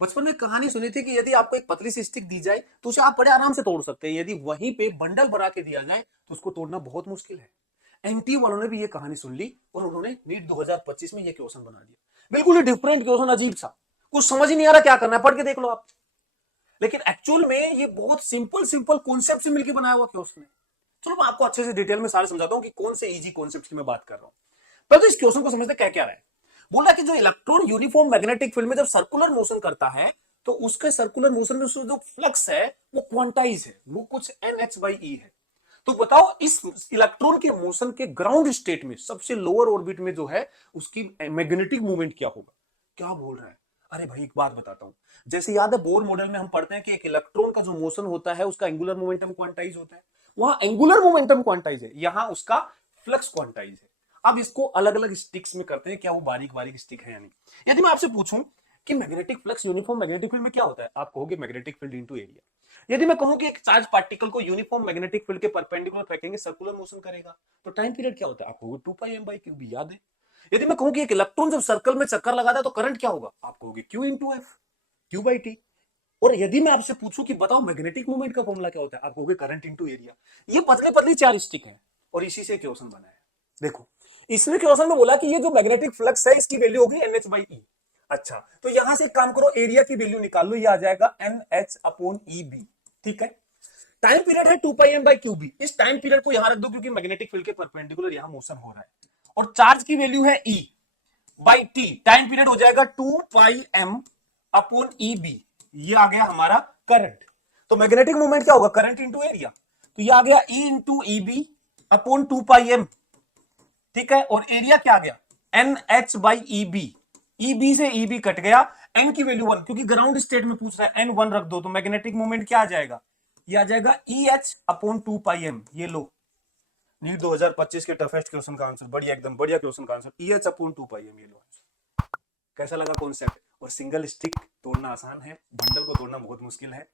बचपन में कहानी सुनी थी कि यदि आपको एक पतली सी स्टिक दी जाए तो उसे आप बड़े आराम से तोड़ सकते हैं, यदि वहीं पे बंडल बना के दिया जाए तो उसको तोड़ना बहुत मुश्किल है। एनटीए वालों ने भी ये कहानी सुन ली और उन्होंने नीट 2025 में ये क्वेश्चन बना दिया, बिल्कुल ही डिफरेंट क्वेश्चन, अजीब सा, कुछ समझ ही नहीं आ रहा क्या करना है, पढ़ के देख लो आप। लेकिन एक्चुअल में ये बहुत सिंपल सिंपल कॉन्सेप्ट से मिलकर बनाया हुआ क्वेश्चन है। चलो मैं आपको अच्छे से डिटेल में सारे समझाता हूं कि कौन से इजी कॉन्सेप्ट की मैं बात कर रहा हूं। पहले तो इस क्वेश्चन को समझते क्या क्या रहा है। बोला कि जो इलेक्ट्रॉन यूनिफॉर्म मैग्नेटिक फील्ड में जब सर्कुलर मोशन करता है तो उसके सर्कुलर मोशन में उसका जो फ्लक्स है वो क्वांटाइज है, वो कुछ NH/E है। तो बताओ इस इलेक्ट्रॉन के मोशन के ग्राउंड स्टेट में सबसे लोअर ऑर्बिट में जो है उसकी मैग्नेटिक मूवमेंट क्या होगा। क्या बोल रहा है? अरे भाई एक बात बताता हूं। जैसे याद है बोर मॉडल में हम पढ़ते हैं कि एक इलेक्ट्रॉन का जो मोशन होता है उसका एंगुलर मोमेंटम क्वांटाइज होता है। वहां एंगुलर मोमेंटम क्वांटाइज है, यहां उसका फ्लक्स क्वांटाइज है। अब इसको अलग अलग स्टिक्स में करते हैं, क्या वो बारीक बारीक स्टिक है या नहीं। यदि मैं आपसे पूछूं कि magnetic flux uniform magnetic field में क्या होता है, आप कहोगे मैग्नेटिक फील्ड इनटू एरिया। यदि मैं कहूं कि एक चार्ज पार्टिकल को यूनिफॉर्म मैग्नेटिक फील्ड के परपेंडिकुलर फेंकेंगे सर्कुलर मोशन करेगा, तो टाइम पीरियड क्या होता है, आप कहोगे 2πm/q, याद है। यदि मैं कहूं कि एक इलेक्ट्रॉन जब सर्कल में चक्कर लगाता है तो करंट क्या होगा, आप कहोगे Q/F, Q/T। और यदि मैं आपसे पूछूं कि बताओ मैग्नेटिक मूवमेंट का फॉर्मूला क्या होता है, आप कहोगे करंट इनटू एरिया। ये पतली पतली चार स्टिक है और इसी से क्वेश्चन बना है। देखो इसमें क्वेश्चन में बोला कि ये जो मैग्नेटिक फ्लक्स है इसकी वैल्यू होगी NH/E। अच्छा तो यहां से एक काम करो, एरिया की वैल्यू निकाल लो, ये आ जाएगा NH/EB। ठीक है। टाइम पीरियड है 2πm/QB, इस टाइम पीरियड को यहां रख दो क्योंकि मैग्नेटिक फील्ड के परपेंडिकुलर यहां मोशन हो रहा है। और चार्ज की वैल्यू है E/T, टाइम पीरियड हो जाएगा 2πm/EB। ये आ गया हमारा करंट। तो मैग्नेटिक मूवमेंट क्या होगा, करंट इंटू एरिया। तो ये आ गया E/EB/2πm। ठीक है। और एरिया क्या आ गया, NH/EB। EB से EB कट गया, N की वैल्यू 1, क्योंकि ग्राउंड स्टेट में पूछ रहा है, N 1 रख दो तो मैग्नेटिक मूवमेंट क्या आ जाएगा, ये आ जाएगा EH/2πm। ये लो नीट 2025 के टफेस्ट क्वेश्चन का आंसर, बढ़िया एकदम बढ़िया क्वेश्चन का आंसर, EH/2πm। ये लो। कैसा लगा कॉन्सेप्ट। और सिंगल स्टिक तोड़ना आसान है, बंडल को तोड़ना बहुत मुश्किल है,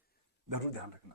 जरूर ध्यान रखना।